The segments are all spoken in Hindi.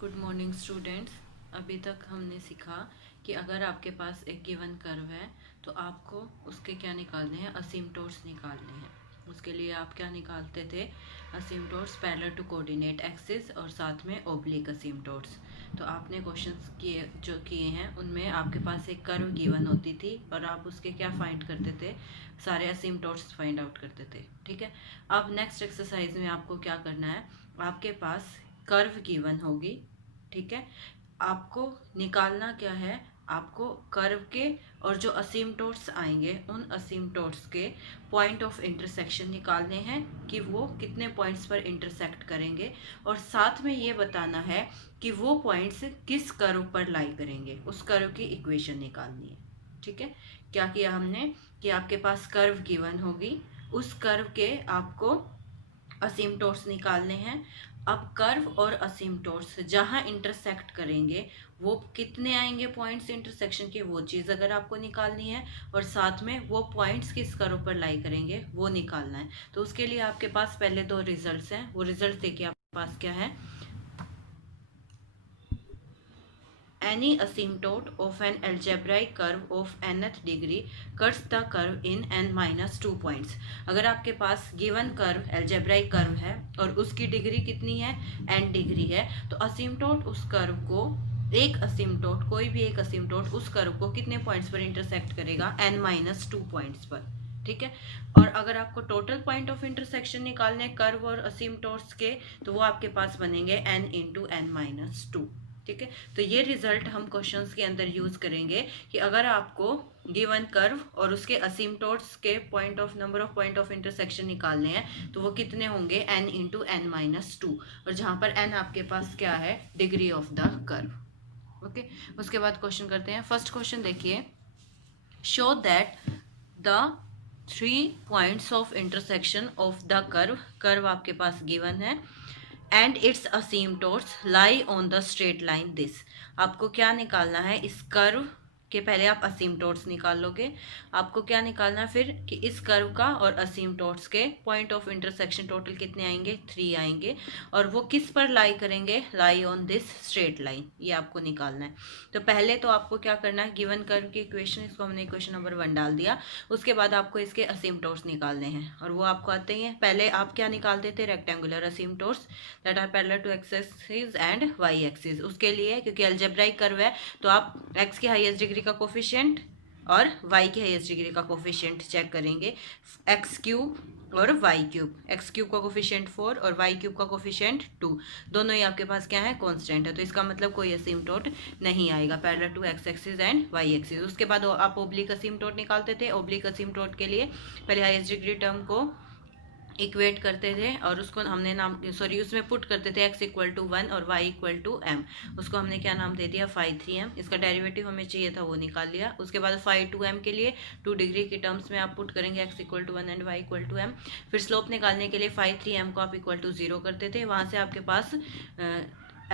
Good morning students. अभी तक हमने सीखा कि अगर आपके पास एक गिवन कर्व है तो आपको उसके क्या निकालने हैं, असिम्प्टोट्स निकालने हैं। उसके लिए आप क्या निकालते थे, असिम्प्टोट्स पैरेलल टू कोऑर्डिनेट एक्सिस और साथ में ओब्लिक असिम्प्टोट्स। तो आपने क्वेश्चंस किए हैं उनमें आपके पास एक कर्व गिवन होती थी और आप उसके क्या फाइंड करते थे, सारे असिम्प्टोट्स फाइंड आउट करते थे। ठीक है, अब नेक्स्ट एक्सरसाइज में आपको क्या करना है, आपके पास कर्व गिवन होगी। ठीक है, आपको निकालना क्या है, आपको कर्व के और जो असिम्प्टोट्स आएंगे उन असिम्प्टोट्स के पॉइंट ऑफ इंटरसेक्शन निकालने हैं कि वो कितने पॉइंट्स पर इंटरसेक्ट करेंगे, और साथ में ये बताना है कि वो पॉइंट्स किस कर्व पर लाई करेंगे, उस कर्व की इक्वेशन निकालनी है। ठीक है, क्या किया हमने कि आपके पास कर्व गिवन होगी, उस कर्व के आपको असिम्प्टोट्स निकालने हैं। अब कर्व और असिम्प्टोट्स जहां इंटरसेक्ट करेंगे वो कितने आएंगे पॉइंट्स इंटरसेक्शन के, वो चीज़ अगर आपको निकालनी है, और साथ में वो पॉइंट्स किस कर्व पर लाई करेंगे वो निकालना है। तो उसके लिए आपके पास पहले दो रिजल्ट्स हैं, वो रिजल्ट देखिए आपके पास क्या है। Any asymptote of an algebraic curve of nth degree cuts the curve in n minus 2 points। अगर आपके पास गिवन कर्व algebraic कर्व है और उसकी डिग्री कितनी है, n डिग्री है, तो असिम्प्टोट उस कर्व को, एक असिम्प्टोट, कोई भी एक असिम्प्टोट उस कर्व को कितने पॉइंट्स पर इंटरसेक्ट करेगा, n माइनस 2 पॉइंट्स पर। ठीक है, और अगर आपको टोटल पॉइंट ऑफ इंटरसेक्शन निकालने कर्व और असिम्प्टोट्स के, तो वो आपके पास बनेंगे n इंटू n माइनस 2। ठीक है, तो ये रिजल्ट हम क्वेश्चंस के अंदर यूज करेंगे कि अगर आपको गिवन कर्व और उसके असिम्प्टोट्स के number of point of intersection निकालने हैं तो वो कितने होंगे, n इंटू n माइनस 2, और जहां पर n आपके पास क्या है, degree of the curve. Okay, उसके बाद क्वेश्चन करते हैं। फर्स्ट क्वेश्चन देखिए, show that the 3 points of intersection of the curve आपके पास गिवन है and its asymptotes lie on the straight line this. आपको क्या निकालना है, इस कर्व के पहले आप असिम्प्टोट्स निकाल लोगे, आपको क्या निकालना है फिर कि इस कर्व का और असिम्प्टोट्स के पॉइंट ऑफ इंटरसेक्शन टोटल कितने आएंगे, 3 आएंगे, और वो किस पर लाई करेंगे, lie on this straight line, ये आपको निकालना है। तो पहले तो आपको क्या करना है, गिवन कर्व की इक्वेशन, इसको हमने इक्वेशन नंबर 1 डाल दिया, उसके बाद आपको इसके असिम्प्टोट्स निकालने हैं, और वो आपको आते ही हैं। पहले आप क्या निकालते थे, rectangular asymptotes that are parallel to x axis and Y axis. उसके लिए क्योंकि अलजेब्राइक कर्व है तो आप एक्स की हाईएस्ट डिग्री का कोफिशिएंट और वाई की हाईएस्ट डिग्री का कोफिशिएंट चेक करेंगे, एक्स क्यूब और वाई क्यूब। एक्स क्यूब का कोफिशिएंट 4 और वाई क्यूब का कोफिशिएंट 2, दोनों ही आपके पास क्या है, कांस्टेंट है, तो इसका मतलब कोई असिम्प्टोट नहीं आएगा parallel to x axis and Y axis. उसके बाद आप ओब्लिक असिम्प्टोट निकालते थे। ओब्लिक असिम्प्टोट के लिए पहले हाईएस्ट डिग्री टर्म को इक्वेट करते थे और उसको हमने उसमें पुट करते थे x इक्वल टू 1 और y इक्वल टू m, उसको हमने क्या नाम दे दिया, फाई 3m। इसका डेरिवेटिव हमें चाहिए था, वो निकाल लिया। उसके बाद फाई 2m के लिए 2 डिग्री की टर्म्स में आप पुट करेंगे x equal to 1 and y equal to m। फिर स्लोप निकालने के लिए फाई 3m को आप इक्वल टू 0 करते थे, वहाँ से आपके पास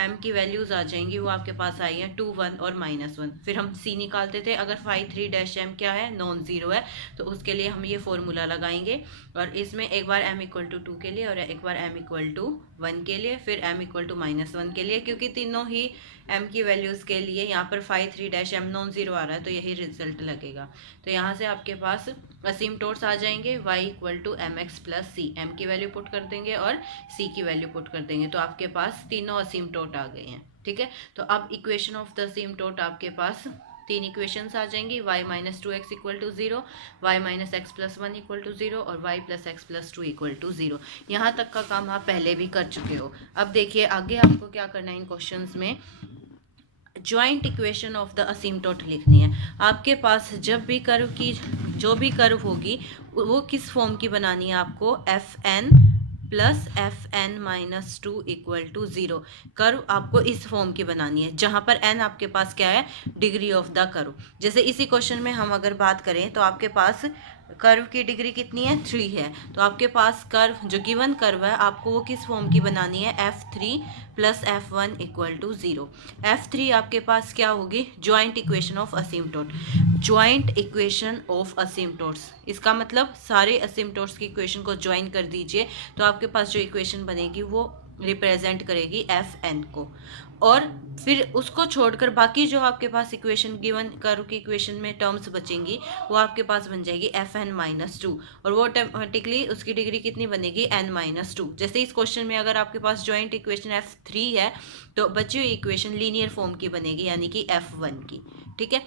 m की वैल्यूज आ जाएंगी, वो आपके पास आई हैं 2, 1 और -1। फिर हम c निकालते थे, अगर फाई 3 डैश m क्या है, नॉन जीरो है, तो उसके लिए हम ये फॉर्मूला लगाएंगे, और इसमें एक बार m इक्वल टू 2 के लिए और एक बार m इक्वल टू 1 के लिए, फिर m इक्वल टू -1 के लिए, क्योंकि तीनों ही m की वैल्यूज के लिए यहाँ पर phi 3 dash m non zero आ रहा है, तो यही रिजल्ट लगेगा। तो यहाँ से आपके पास असिम्प्टोट्स आ जाएंगे, y equal to m x plus c, m की वैल्यू पुट कर देंगे और c की वैल्यू पुट कर देंगे, तो आपके पास तीनों असिम्प्टोट आ गए हैं। ठीक है, तो अब इक्वेशन ऑफ द असिम्प्टोट आपके पास 3 इक्वेशंस आ जाएंगी, y minus 2x equal to 0, y minus x plus 1 equal to 0 और y plus x plus 2 equal to 0। यहाँ तक का काम आप पहले भी कर चुके हो। अब देखिए आगे आपको क्या करना है, इन क्वेश्चंस में जॉइंट इक्वेशन ऑफ द असिम्प्टोट लिखनी है। आपके पास जब भी कर्व की जो भी कर्व होगी वो किस फॉर्म की बनानी है, आपको f n plus f n minus 2 equal to 0 curve आपको इस फॉर्म की बनानी है, जहां पर n आपके पास क्या है, डिग्री ऑफ द कर्व। जैसे इसी क्वेश्चन में हम अगर बात करें तो आपके पास कर्व की डिग्री कितनी है, 3 है, तो आपके पास कर्व जो गिवन कर्व है आपको वो किस फॉर्म की बनानी है, f3 plus f1 equal to 0। f3 आपके पास क्या होगी, joint equation of asymptote, joint equation of asymptotes, इसका मतलब सारे असिम्प्टोट्स की इक्वेशन को ज्वाइन कर दीजिए, तो आपके पास जो इक्वेशन बनेगी वो रिप्रेजेंट करेगी एफ एन को, और फिर उसको छोड़कर बाकी जो आपके पास इक्वेशन गिवन कर्व की इक्वेशन में टर्म्स बचेंगी वो आपके पास बन जाएगी एफ एन माइनस टू, और वो ऑटोमेटिकली उसकी डिग्री कितनी बनेगी एन माइनस टू। जैसे इस क्वेश्चन में अगर आपके पास जॉइंट इक्वेशन एफ थ्री है तो बची हुई इक्वेशन लीनियर फॉर्म की बनेगी, यानी कि एफ वन की। ठीक है,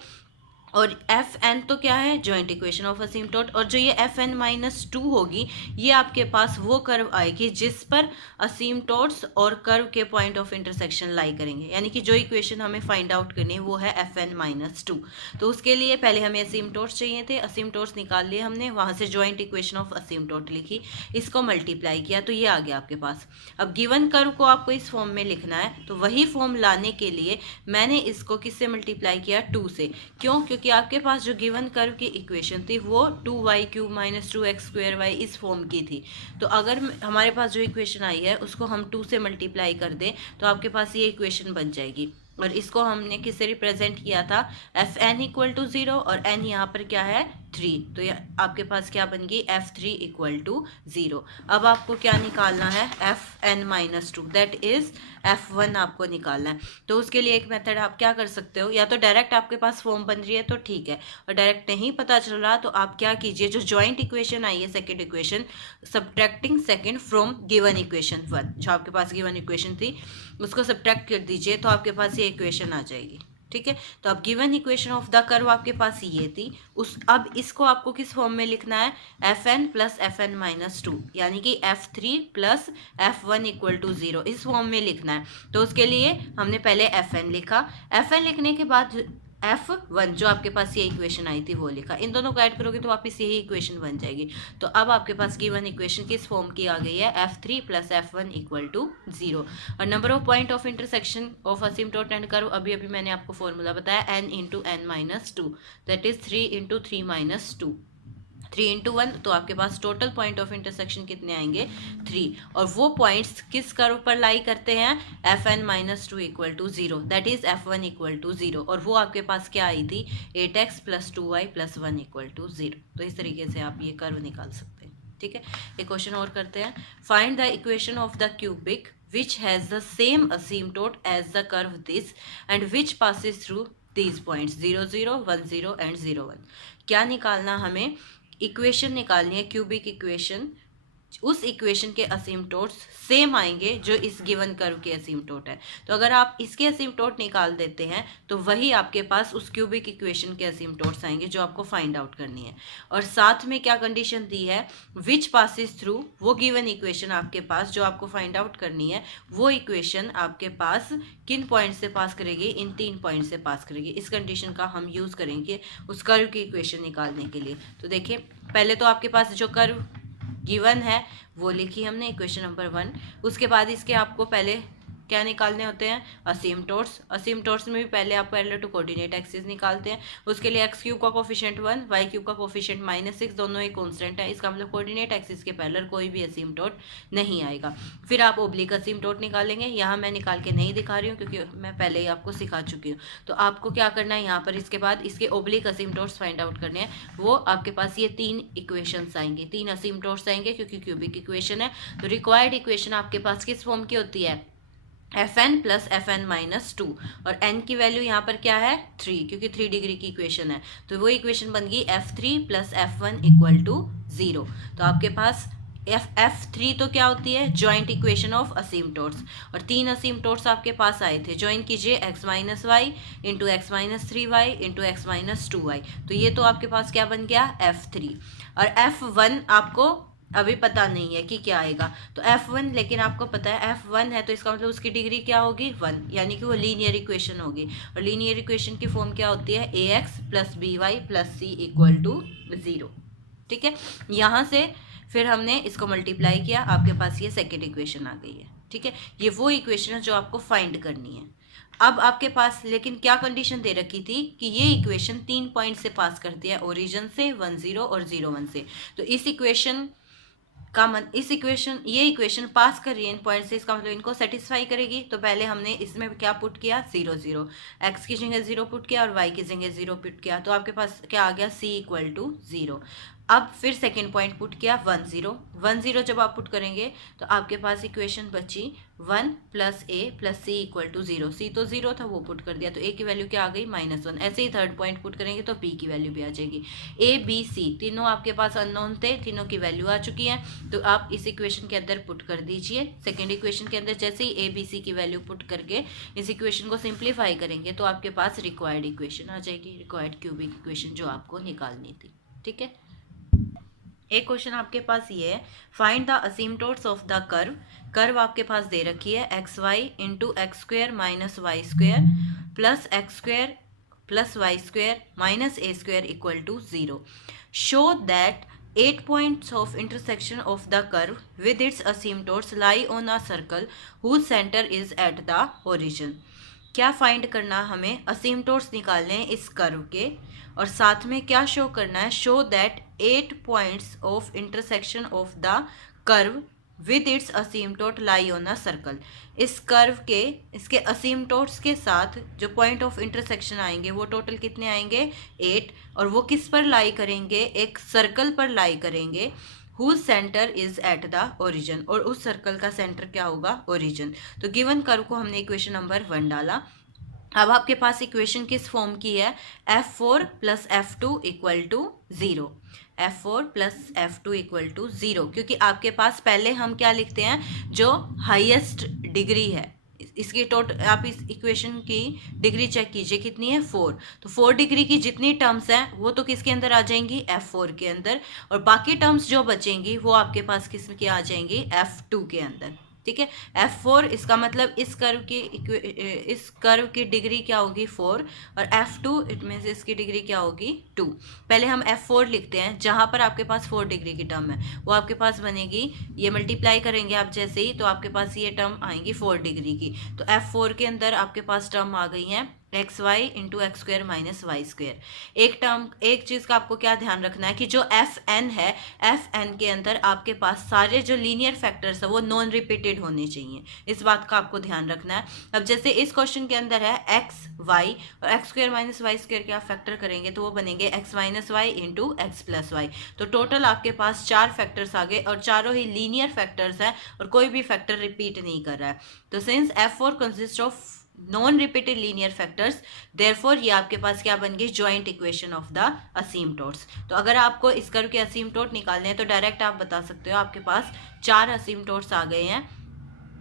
और एफ एन तो क्या है, जॉइंट इक्वेशन ऑफ असिम्पटोट, और जो ये एफ एन माइनस टू होगी ये आपके पास वो कर्व आएगी जिस पर असिम्पटोट्स और कर्व के पॉइंट ऑफ इंटरसेक्शन लाई करेंगे, यानी कि जो इक्वेशन हमें फाइंड आउट करनी है वो है एफ एन माइनस टू। तो उसके लिए पहले हमें असिम्पटोट्स चाहिए थे, असिम्पटोट्स निकाल लिए हमने, वहाँ से जॉइंट इक्वेशन ऑफ असिम्पटोट लिखी, इसको मल्टीप्लाई किया तो ये आ गया आपके पास। अब गिवन कर्व को आपको इस फॉर्म में लिखना है, तो वही फॉर्म लाने के लिए मैंने इसको किससे मल्टीप्लाई किया, टू से। क्यों? क्योंकि आपके पास जो गिवन कर्व की इक्वेशन थी वो 2y³ माइनस 2x² इस फॉर्म की थी। तो अगर हमारे पास जो इक्वेशन आई है उसको हम 2 से मल्टीप्लाई कर दें तो आपके पास ये इक्वेशन बन जाएगी, और इसको हमने किससे रिप्रेजेंट किया था, एफ एन इक्वल टू 0, और एन यहाँ पर क्या है 3, तो ये आपके पास क्या बन गई एफ थ्री इक्वल टू 0। अब आपको क्या निकालना है, f n minus two, that is f one आपको निकालना है। तो उसके लिए एक मेथड आप क्या कर सकते हो, या तो डायरेक्ट आपके पास फॉर्म बन रही है तो ठीक है, और डायरेक्ट नहीं पता चल रहा तो आप क्या कीजिए, जो जॉइंट इक्वेशन आई है second equation, subtracting second from given equation one, जो आपके पास गिवन इक्वेशन थी उसको सब्ट्रैक्ट कर दीजिए तो आपके पास ये इक्वेशन आ जाएगी। ठीक है, तो अब given equation of the curve आपके पास ये थी, उस अब इसको आपको किस फॉर्म में लिखना है, f n plus f n minus two, यानी कि f three plus F one equal to 0 इस फॉर्म में लिखना है। तो उसके लिए हमने पहले एफ एन लिखा, एफ एन लिखने के बाद एफ वन जो आपके पास ये इक्वेशन आई थी वो लिखा, इन दोनों को ऐड करोगे तो वापस यही इक्वेशन बन जाएगी। तो अब आपके पास गिवन इक्वेशन किस फॉर्म की आ गई है, F three plus F one equal to 0, और number of point of intersection of asymptote and curve अभी अभी मैंने आपको फॉर्मूला बताया, N into N minus two, that is 3 into 3 minus 2, 3 into 1, तो आपके पास टोटल पॉइंट ऑफ इंटरसेक्शन कितने आएंगे 3, और वो पॉइंट्स किस कर्व पर लाई करते हैं, f n minus two equal to 0, that is f one equal to 0, और वो आपके पास क्या आई थी 8x plus 2y plus 1 equal to 0। तो इस तरीके से आप ये कर्व निकाल सकते हैं। ठीक है, एक क्वेश्चन और करते हैं, find the equation of the cubic which has the same asymptote as the curve this and which passes through these points 0 0 1 0 and 0 1। क्या निकालना हमें, इक्वेशन निकालनी है, क्यूबिक इक्वेशन, उस इक्वेशन के असिम्पटोट्स सेम आएंगे जो इस गिवन कर्व के असिम्पटोट है। तो अगर आप इसके असिम्पटोट निकाल देते हैं तो वही आपके पास उस क्यूबिक इक्वेशन के असिम्पटोट्स आएंगे जो आपको फाइंड आउट करनी है। और साथ में क्या कंडीशन दी है, विच पासिस थ्रू, वो गिवन इक्वेशन आपके पास जो आपको फाइंड आउट करनी है वो इक्वेशन आपके पास किन पॉइंट से पास करेगी, इन 3 पॉइंट से पास करेगी। इस कंडीशन का हम यूज़ करेंगे उस कर्व की इक्वेशन निकालने के लिए। तो देखिए, पहले तो आपके पास जो कर्व गिवन है वो लिखी हमने इक्वेशन नंबर 1, उसके बाद इसके आपको पहले क्या निकालने होते हैं, असिम्पटोट्स। असिम्पटोट्स में भी पहले आप पैरेलल टू कोऑर्डिनेट एक्सिस निकालते हैं, उसके लिए x³ का कोफिशिएंट 1, y³ का कोफिशिएंट -6, दोनों एक कांस्टेंट है, इसका मतलब कोऑर्डिनेट एक्सिस के पैरेलल कोई भी असिम्पटोट नहीं आएगा। फिर आप ओब्लिक असिम्पटोट निकालेंगे, यहाँ मैं निकाल के नहीं दिखा रही हूँ क्योंकि मैं पहले ही आपको सिखा चुकी हूँ। तो आपको क्या करना है, यहाँ पर इसके बाद इसके ओब्लिक असिम्पटोट्स फाइंड आउट करने हैं, वो आपके पास ये 3 इक्वेशंस आएंगे, 3 असिम्पटोट्स आएंगे क्योंकि क्यूबिक इक्वेशन है। तो रिक्वायर्ड इक्वेशन आपके पास किस फॉर्म की होती है, f n plus f n minus two, और एन की वैल्यू यहाँ पर क्या है 3, क्योंकि 3 डिग्री की इक्वेशन है। तो वो इक्वेशन बन गई f three plus F one equal to 0। तो आपके पास एफ थ्री तो क्या होती है, जॉइंट इक्वेशन ऑफ असिम्पटोट्स, और 3 असिम्पटोट्स आपके पास आए थे, जॉइन कीजिए x minus y into x minus 3y into x minus 2y, तो ये तो आपके पास क्या बन गया f3। और f1 आपको अभी पता नहीं है कि क्या आएगा, तो f1 लेकिन आपको पता है f1 है तो इसका मतलब उसकी डिग्री क्या होगी 1, यानी कि वो लीनियर इक्वेशन होगी, और लीनियर इक्वेशन की फॉर्म क्या होती है, ax plus by plus c equal to 0। ठीक है, यहाँ से फिर हमने इसको मल्टीप्लाई किया, आपके पास ये सेकेंड इक्वेशन आ गई है। ठीक है, ये वो इक्वेशन है जो आपको फाइंड करनी है। अब आपके पास लेकिन क्या कंडीशन दे रखी थी कि ये इक्वेशन 3 पॉइंट से पास करती है, ओरिजिन से 1 0 और 0 1 से। तो इस इक्वेशन ये इक्वेशन पास कर रही है इन पॉइंट से, इसका मतलब इनको सेटिस्फाई करेगी। तो पहले हमने इसमें क्या पुट किया 0 0, x की जगह 0 पुट किया और y की जगह 0 पुट किया, तो आपके पास क्या आ गया c इक्वल टू 0। अब फिर सेकेंड पॉइंट पुट किया 1 0 1 0 जब आप पुट करेंगे तो आपके पास इक्वेशन बची 1 plus a plus c equal to 0। C तो 0 था, वो पुट कर दिया, तो ए की वैल्यू क्या आ गई -1। ऐसे ही थर्ड पॉइंट पुट करेंगे तो बी की वैल्यू भी आ जाएगी। ए बी सी तीनों आपके पास अननोन थे, तीनों की वैल्यू आ चुकी है, तो आप इस इक्वेशन के अंदर पुट कर दीजिए। सेकेंड इक्वेशन के अंदर जैसे ही ए बी सी की वैल्यू पुट करके इस इक्वेशन को सिंप्लीफाई करेंगे तो आपके पास रिक्वायर्ड इक्वेशन आ जाएगी, रिक्वायर्ड क्यूबिक इक्वेशन जो आपको निकालनी थी। ठीक है, एक क्वेश्चन आपके पास ये है, find the asymptotes of the curve. Curve आपके पास दे रखी है x Y into x square minus Y square plus X square plus Y square minus A square equal to 0। Show that 8 points of intersection of the curve with its asymptotes lie on a circle whose center is at the origin। क्या फाइंड करना, हमें असीमटोट्स निकालने हैं इस कर्व के, और साथ में क्या शो करना है, show that 8 points of intersection of the curve with its asymptote lie on a circle. इस कर्व के इसके असीमटोट्स के साथ जो पॉइंट ऑफ इंटरसेक्शन आएंगे वो टोटल कितने आएंगे 8, और वो किस पर लाई करेंगे, एक सर्कल पर लाई करेंगे whose centre is at the origin, और उस सर्कल का सेंटर क्या होगा, ओरिजिन। तो गिवन कर्व को हमने इक्वेशन नंबर 1 डाला। अब आपके पास इक्वेशन किस फॉर्म की है, f4 plus f2 equal to 0। f4 plus f2 equal to 0, क्योंकि आपके पास पहले हम क्या लिखते हैं, जो हाईएस्ट डिग्री है इसकी आप इस इक्वेशन की डिग्री चेक कीजिए कितनी है 4। तो 4 डिग्री की जितनी टर्म्स हैं वो तो किसके अंदर आ जाएंगी, f4 के अंदर, और बाकी टर्म्स जो बचेंगी वो आपके पास किस की आ जाएंगी, f2 के अंदर। ठीक है, f4 इसका मतलब इस कर्व की डिग्री क्या होगी 4, और f2 इट मीन्स इसकी डिग्री क्या होगी 2। पहले हम f4 लिखते हैं, जहां पर आपके पास 4 डिग्री की टर्म है वो आपके पास बनेगी, ये मल्टीप्लाई करेंगे आप जैसे ही, तो आपके पास ये टर्म आएंगी 4 डिग्री की। तो f4 के अंदर आपके पास टर्म आ गई है x Y into x square minus Y square. एक चीज़ का आपको क्या ध्यान रखना है कि जो एफ एन है, एफ एन के अंदर आपके पास सारे जो लीनियर फैक्टर्स है वो नॉन रिपीटेड होने चाहिए, इस बात का आपको ध्यान रखना है। अब जैसे इस क्वेश्चन के अंदर है एक्स वाई और x square minus Y square के आप फैक्टर करेंगे तो वो बनेंगे x minus y into x plus y. तो टोटल आपके पास 4 फैक्टर्स आ गए, और चारों ही लीनियर फैक्टर्स हैं और कोई भी फैक्टर रिपीट नहीं कर रहा है। तो since f4 consist of non repeated linear factors, therefore ये आपके पास क्या बन गई, जॉइंट इक्वेशन ऑफ द असीमटोट्स। तो अगर आपको इस कर्व के असीमटोट निकालने हैं तो डायरेक्ट आप बता सकते हो आपके पास 4 असीमटोट्स आ गए हैं,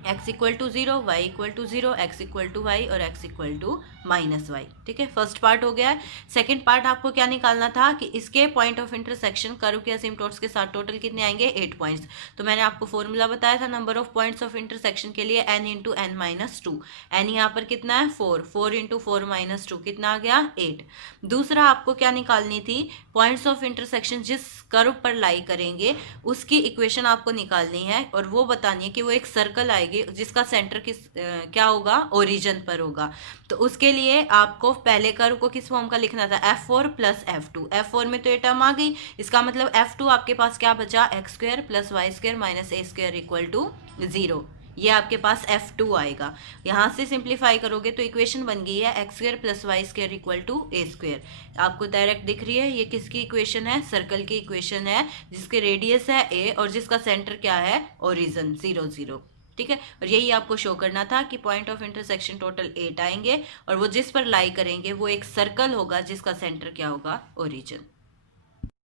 x equal to 0, y equal to 0, x equal to y और x equal to minus y. ठीक है, फर्स्ट पार्ट हो गया है। सेकंड पार्ट आपको क्या निकालना था कि इसके पॉइंट ऑफ इंटरसेक्शन कर्व के असीमटोट्स के साथ टोटल कितने आएंगे 8 पॉइंट्स। तो मैंने आपको फॉर्मूला बताया था number of points of intersection के लिए n into N minus 2। N यहाँ पर कितना है 4, 4 इंटू 4 माइनस 2 कितना आ गया 8। दूसरा आपको क्या निकालनी थी, पॉइंट्स ऑफ इंटरसेक्शन जिस कर्व पर लाई करेंगे उसकी इक्वेशन आपको निकालनी है, और वो बतानी है कि वो एक सर्कल आएगी जिसका सेंटर क्या होगा, ओरिजिन पर होगा। तो उसके लिए आपको पहले कर्व को किस फॉर्म का लिखना था, f4 प्लस f2। f4 में तो ये टर्म आ गई, इसका मतलब f2 आपके पास क्या बचा, x square plus Y square minus A square equal to 0। ये आपके पास f2 आएगा। यहाँ से सिंप्लीफाई करोगे तो इक्वेशन बन गई है x square plus Y square equal to a square. आपको डायरेक्ट दिख रही है ये किसकी इक्वेशन है, सर्कल की इक्वेशन है जिसके रेडियस है a और जिसका सेंटर क्या है, ओरिजिन 0 0। ठीक है, और यही आपको शो करना था कि पॉइंट ऑफ इंटरसेक्शन टोटल 8 आएंगे और वो जिस पर लाई करेंगे वो एक सर्कल होगा जिसका सेंटर क्या होगा, ओरिजिन।